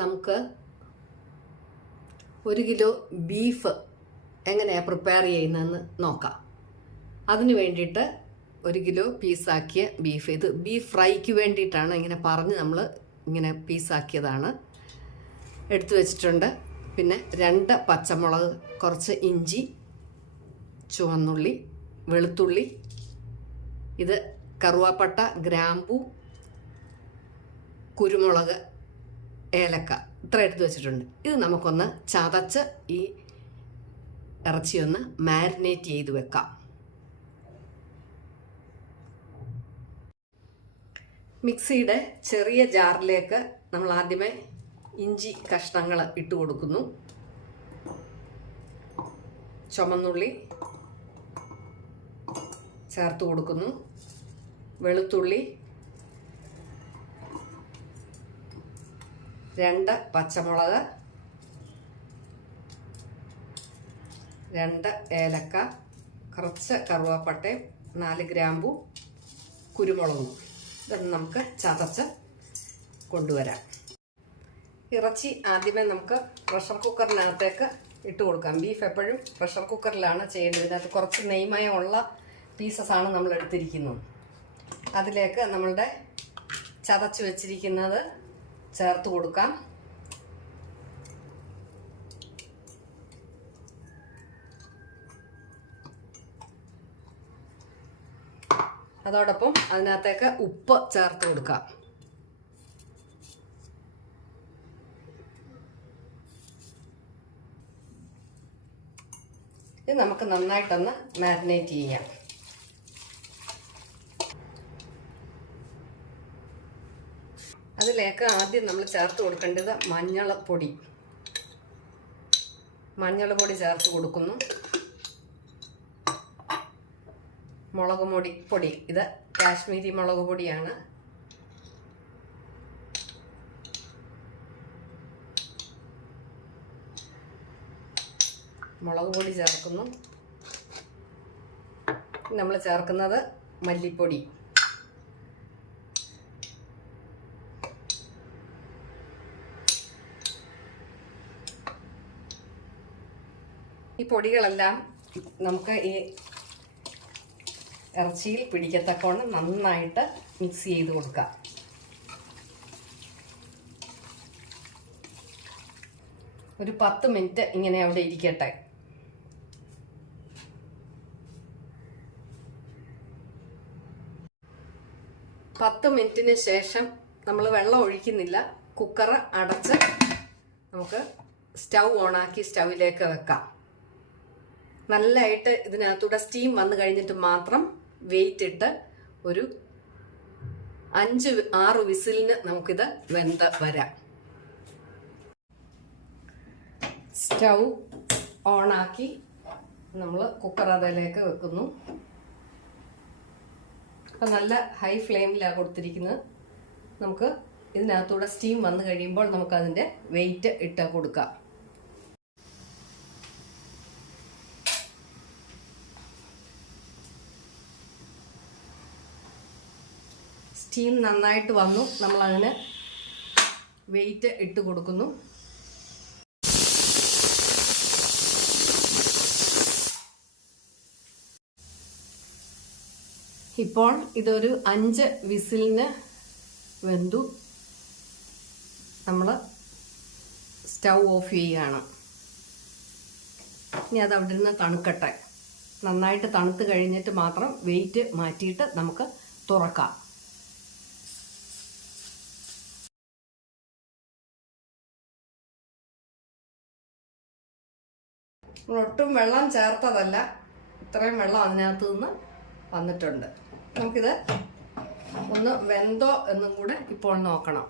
നമുക്ക് 1 kilo beef എങ്ങനെയാണ് prepare ചെയ്യുന്നതെന്ന് നോക്കാം. അതിന് വേണ്ടിയിട്ട് 1 കിലോ പീസാക്കിയ ബീഫ്, ഇത് ബീഫ് ഫ്രൈക്ക് വേണ്ടിയിട്ടാണ് ഇങ്ങനെ പറഞ്ഞ് നമ്മൾ ഇങ്ങനെ പീസാക്കിയതാണ്, എടുത്തു വെച്ചിട്ടുണ്ട്. പിന്നെ 2 പച്ചമുളക്, കുറച്ച് ഇഞ്ചി, ചുവന്നുള്ളി, വെളുത്തുള്ളി, ഇത് കറുവാപ്പട്ട, ഗ്രാമ്പൂ, കുരുമുളക്, ഏലക്ക, ഇത്ര എടുത്ത് വെച്ചിട്ടുണ്ട്. ഇത് നമുക്കൊന്ന് ചതച്ച് ഈ ഇറച്ചിയൊന്ന് മാരിനേറ്റ് ചെയ്ത് വെക്കാം. മിക്സിയുടെ ചെറിയ ജാറിലേക്ക് നമ്മൾ ആദ്യമേ ഇഞ്ചി കഷ്ണങ്ങൾ ഇട്ട് കൊടുക്കുന്നു. ചുമന്നുള്ളി ചേർത്ത് കൊടുക്കുന്നു. വെളുത്തുള്ളി, 2 പച്ചമുളക്, 2 ഏലക്ക, കുറച്ച് കറുവാപ്പട്ടയും 4 ഗ്രാമ്പു, കുരുമുളകും. ഇതൊന്ന് നമുക്ക് ചതച്ച് കൊണ്ടുവരാം. ഇറച്ചി ആദ്യമേ നമുക്ക് പ്രഷർ കുക്കറിനകത്തേക്ക് ഇട്ട് കൊടുക്കാം. ബീഫ് എപ്പോഴും പ്രഷർ കുക്കറിലാണ് ചെയ്യേണ്ടത്. ഇതിനകത്ത് കുറച്ച് നെയ്മയമുള്ള പീസസാണ് നമ്മൾ എടുത്തിരിക്കുന്നത്. അതിലേക്ക് നമ്മളുടെ ചതച്ച് വെച്ചിരിക്കുന്നത് ചേർത്ത് കൊടുക്കാം. അതോടൊപ്പം അതിനകത്തേക്ക് ഉപ്പ് ചേർത്ത് കൊടുക്കാം. ഇത് നമുക്ക് നന്നായിട്ടൊന്ന് മാരിനേറ്റ് ചെയ്യാം. അതിലേക്ക് ആദ്യം നമ്മൾ ചേർത്ത് കൊടുക്കേണ്ടത് മഞ്ഞൾപ്പൊടി ചേർത്ത് കൊടുക്കുന്നു. മുളക് പൊടി, ഇത് കാശ്മീരി മുളക് പൊടിയാണ്. മുളക് പൊടി ചേർക്കുന്നു. നമ്മൾ ചേർക്കുന്നത് മല്ലിപ്പൊടി, ഈ പൊടികളെല്ലാം നമുക്ക് ഈ ഇറച്ചിയിൽ പിടിക്കത്തക്കവണ്ണം നന്നായിട്ട് മിക്സ് ചെയ്ത് കൊടുക്കാം. ഒരു 10 മിനിറ്റ് ഇങ്ങനെ അവിടെ ഇരിക്കട്ടെ. പത്ത് മിനിറ്റിന് ശേഷം നമ്മൾ വെള്ളം ഒഴിക്കുന്നില്ല. കുക്കർ അടച്ച് നമുക്ക് സ്റ്റൗ ഓണാക്കി സ്റ്റൗവിലേക്ക് വെക്കാം. നല്ലതായിട്ട് ഇതിനകത്തൂടെ സ്റ്റീം വന്നു കഴിഞ്ഞിട്ട് മാത്രം വെയിറ്റ് ഇട്ട് ഒരു 5-6 വിസിലിന് നമുക്കിത് വെന്ത് വരാം. സ്റ്റൗ ഓണാക്കി നമ്മൾ കുക്കർ അതിലേക്ക് വെക്കുന്നു. അപ്പം നല്ല ഹൈ ഫ്ലെയിമിലാണ് കൊടുത്തിരിക്കുന്നത്. നമുക്ക് ഇതിനകത്തൂടെ സ്റ്റീം വന്നു കഴിയുമ്പോൾ നമുക്കതിൻ്റെ വെയിറ്റ് ഇട്ട് കൊടുക്കാം. സ്റ്റീം നന്നായിട്ട് വന്നു. നമ്മളതിന് വെയിറ്റ് ഇട്ട് കൊടുക്കുന്നു. ഇപ്പോൾ ഇതൊരു 5 വിസിലിന് വെന്തു. നമ്മൾ സ്റ്റൗ ഓഫ് ചെയ്യുകയാണ്. ഇനി അത് അവിടെ നിന്ന് തണുക്കട്ടെ. നന്നായിട്ട് തണുത്ത് കഴിഞ്ഞിട്ട് മാത്രം വെയിറ്റ് മാറ്റിയിട്ട് നമുക്ക് തുറക്കാം. ഒട്ടും വെള്ളം ചേർത്തതല്ല, ഇത്രയും വെള്ളം അതിനകത്ത് നിന്ന് വന്നിട്ടുണ്ട്. നമുക്കിത് ഒന്ന് വെന്തോ എന്നും കൂടെ ഇപ്പോൾ നോക്കണം.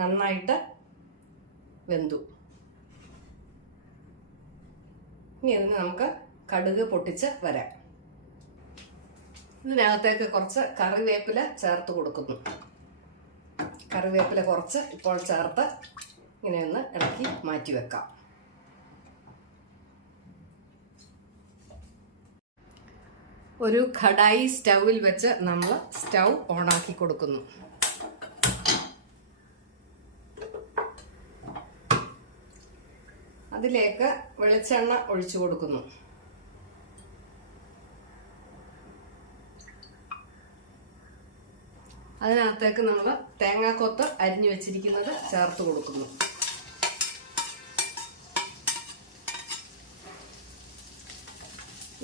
നന്നായിട്ട് വെന്തു. ഇനി ഇതിന് നമുക്ക് കടുക് പൊട്ടിച്ച് വരാം. ഇതിനകത്തേക്ക് കുറച്ച് കറിവേപ്പില ചേർത്ത് കൊടുക്കുന്നു. കറിവേപ്പില കുറച്ച് ഇപ്പോൾ ചേർത്ത് ഇങ്ങനെയൊന്ന് ഇളക്കി മാറ്റി വെക്കാം. ഒരു കടായി സ്റ്റൗവിൽ വെച്ച് നമ്മൾ സ്റ്റൗ ഓണാക്കി കൊടുക്കുന്നു. അതിലേക്ക് വെളിച്ചെണ്ണ ഒഴിച്ചു കൊടുക്കുന്നു. അതിനകത്തേക്ക് നമ്മൾ തേങ്ങാക്കൊത്ത് അരിഞ്ഞു വെച്ചിരിക്കുന്നത് ചേർത്ത് കൊടുക്കുന്നു.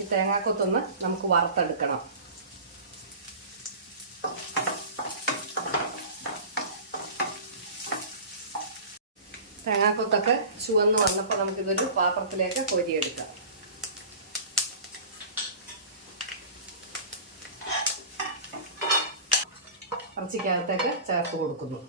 ഈ തേങ്ങാക്കൊത്തൊന്ന് നമുക്ക് വറുത്തെടുക്കണം. തേങ്ങാക്കൊത്തൊക്കെ ചുവന്ന് വന്നപ്പോൾ നമുക്കിതൊരു പാത്രത്തിലേക്ക് കോരിയെടുക്കാം. ഇറച്ചിക്കകത്തേക്ക് ചേർത്ത് കൊടുക്കുന്നു.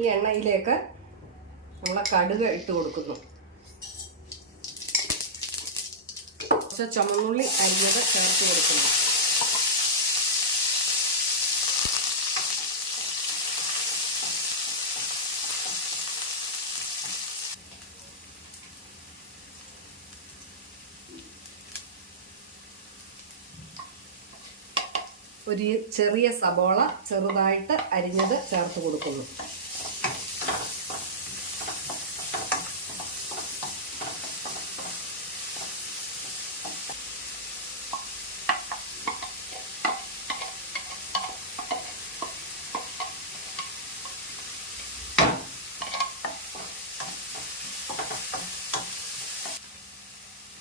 ഈ എണ്ണയിലേക്ക് നമ്മളെ കടുക് ഇട്ട് കൊടുക്കുന്നു. കുറച്ച് ചുമന്നുള്ളി അരിഞ്ഞത് ചേർത്ത് കൊടുക്കുന്നു. ഒരു ചെറിയ സബോള ചെറുതായിട്ട് അരിഞ്ഞത് ചേർത്ത് കൊടുക്കുന്നു.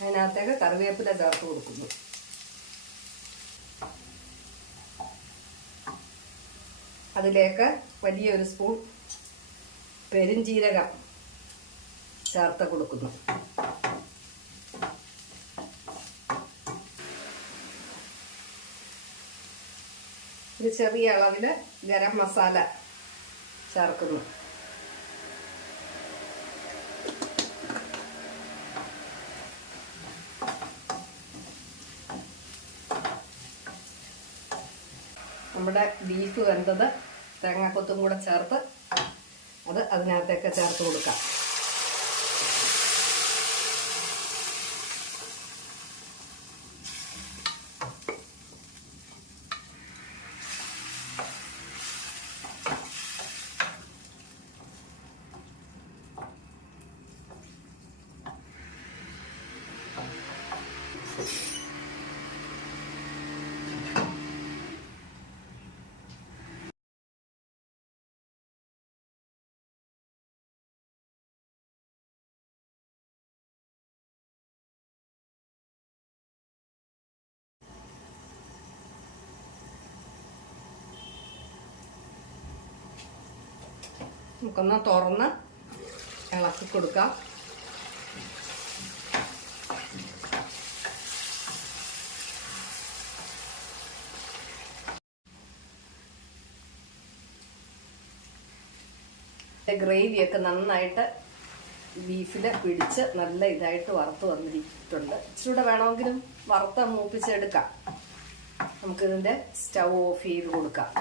അതിനകത്തേക്ക് കറിവേപ്പില ചേർത്ത് കൊടുക്കുന്നു. അതിലേക്ക് വലിയൊരു സ്പൂൺ പെരുംജീരകം ചേർത്ത് കൊടുക്കുന്നു. ഒരു ചെറിയ അളവിൽ ഗരം മസാല ചേർക്കുന്നു. നമ്മുടെ ബീഫ് വെന്തത് തേങ്ങാക്കൊത്തും കൂടെ ചേർത്ത് അത് അതിനകത്തേക്ക് ചേർത്ത് കൊടുക്കാം. നമുക്കൊന്ന് തുറന്ന് ഇളക്കി കൊടുക്കാം. ഗ്രേവിയൊക്കെ നന്നായിട്ട് ബീഫിൽ പിടിച്ച് നല്ല ഇതായിട്ട് വറുത്ത് വന്നിരിക്കുന്നുണ്ട്. ഇച്ചിരൂടെ വേണമെങ്കിലും വറുത്ത് മൂപ്പിച്ചെടുക്കാം. നമുക്കിതിൻ്റെ സ്റ്റൗ ഓഫ് ചെയ്ത് കൊടുക്കാം.